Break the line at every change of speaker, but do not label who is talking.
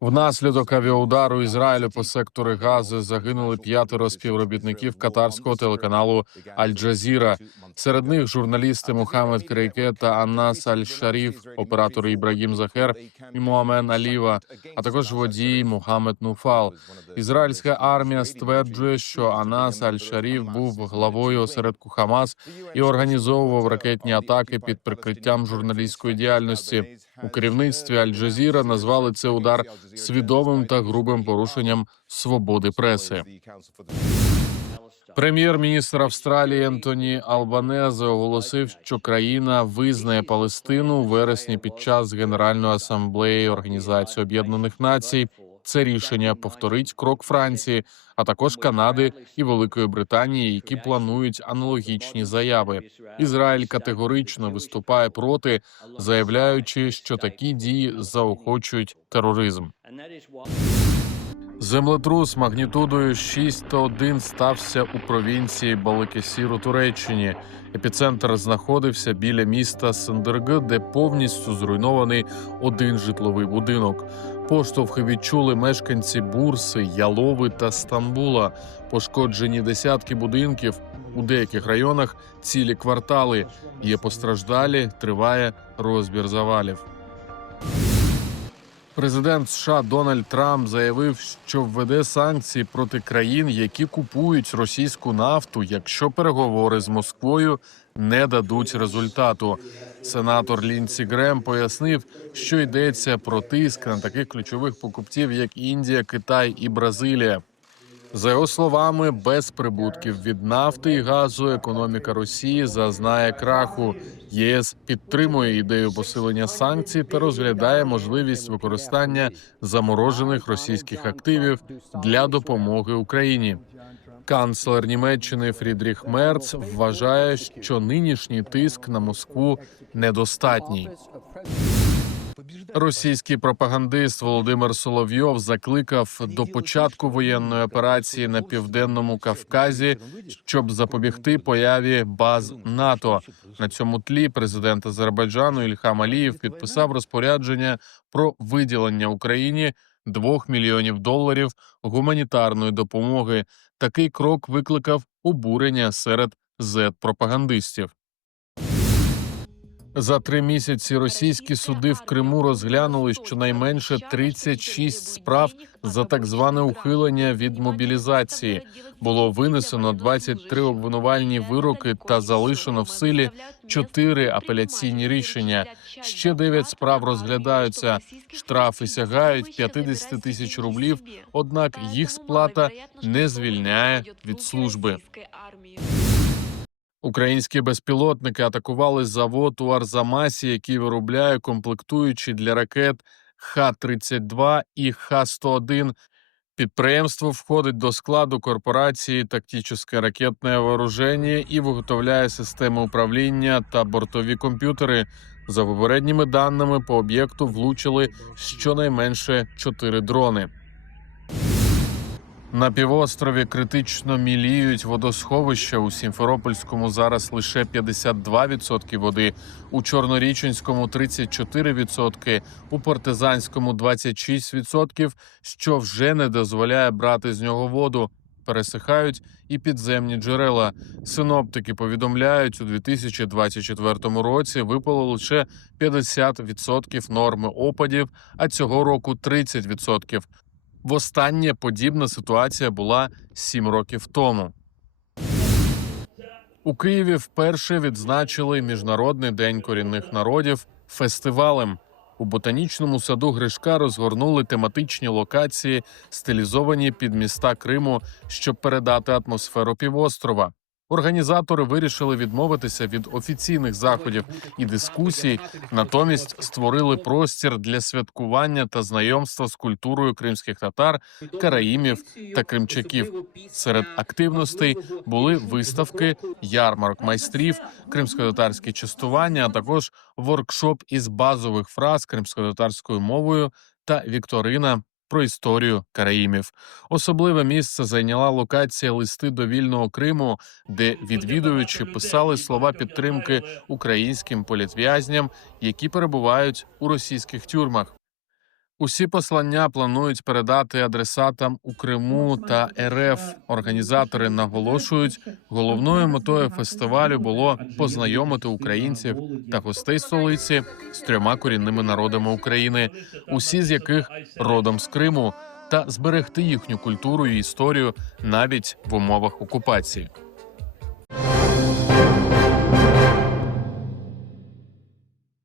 Внаслідок авіаудару Ізраїлю по сектору Гази загинули п'ятеро співробітників катарського телеканалу Аль-Джазіра. Серед них журналісти Мухаммед Крейке та Аннас Аль-Шаріф, оператори Ібрагім Захер і Муамен Аліва, а також водій Мухаммед Нуфал. Ізраїльська армія стверджує, що Анас Аль-Шаріф був главою осередку Хамас і організовував ракетні атаки під прикриттям журналістської діяльності. У керівництві Аль-Джазіра назвали це удар свідомим та грубим порушенням свободи преси. Прем'єр-міністр Австралії Ентоні Албанезе оголосив, що країна визнає Палестину у вересні під час Генеральної асамблеї Організації Об'єднаних Націй. Це рішення повторить крок Франції, а також Канади і Великої Британії, які планують аналогічні заяви. Ізраїль категорично виступає проти, заявляючи, що такі дії заохочують тероризм. Землетрус магнітудою 6,1 стався у провінції Баликесір Туреччині. Епіцентр знаходився біля міста Сендерг, де повністю зруйнований один житловий будинок. Поштовхи відчули мешканці Бурси, Ялови та Стамбула. Пошкоджені десятки будинків. У деяких районах цілі квартали. Є постраждалі, триває розбір завалів. Президент США Дональд Трамп заявив, що введе санкції проти країн, які купують російську нафту, якщо переговори з Москвою не дадуть результату. Сенатор Лінсі Грем пояснив, що йдеться про тиск на таких ключових покупців, як Індія, Китай і Бразилія. За його словами, без прибутків від нафти і газу економіка Росії зазнає краху. ЄС підтримує ідею посилення санкцій та розглядає можливість використання заморожених російських активів для допомоги Україні. Канцлер Німеччини Фрідріх Мерц вважає, що нинішній тиск на Москву недостатній. Російський пропагандист Володимир Соловйов закликав до початку воєнної операції на південному Кавказі, щоб запобігти появі баз НАТО. На цьому тлі президент Азербайджану Ільхам Алієв підписав розпорядження про виділення Україні 2 мільйонів доларів гуманітарної допомоги. Такий крок викликав обурення серед зет-пропагандистів. За три місяці російські суди в Криму розглянули щонайменше 36 справ за так зване ухилення від мобілізації. Було винесено 23 обвинувальні вироки та залишено в силі 4 апеляційні рішення. Ще 9 справ розглядаються. Штрафи сягають 50 тисяч рублів. Однак їх сплата не звільняє від служби. Українські безпілотники атакували завод у Арзамасі, який виробляє комплектуючі для ракет Х-32 і Х-101. Підприємство входить до складу корпорації «Тактичне ракетне вооруження» і виготовляє системи управління та бортові комп'ютери. За попередніми даними по об'єкту влучили щонайменше чотири дрони. На півострові критично міліють водосховища. У Сімферопольському зараз лише 52% води, у Чорноріченському 34%, у Партизанському 26%, що вже не дозволяє брати з нього воду. Пересихають і підземні джерела. Синоптики повідомляють, у 2024 році випало лише 50% норми опадів, а цього року 30%. Востаннє подібна ситуація була сім років тому. У Києві вперше відзначили Міжнародний день корінних народів фестивалем. У ботанічному саду Гришка розгорнули тематичні локації, стилізовані під міста Криму, щоб передати атмосферу півострова. Організатори вирішили відмовитися від офіційних заходів і дискусій, натомість створили простір для святкування та знайомства з культурою кримських татар, караїмів та кримчаків. Серед активностей були виставки, ярмарок майстрів, кримсько-татарські частування, а також воркшоп із базових фраз кримсько-татарською мовою та вікторина про історію Караїмів. Особливе місце зайняла локація листи до вільного Криму, де відвідувачі писали слова підтримки українським політв'язням, які перебувають у російських тюрмах. Усі послання планують передати адресатам у Криму та РФ. Організатори наголошують, головною метою фестивалю було познайомити українців та гостей столиці з трьома корінними народами України, усі з яких родом з Криму, та зберегти їхню культуру і історію навіть в умовах окупації.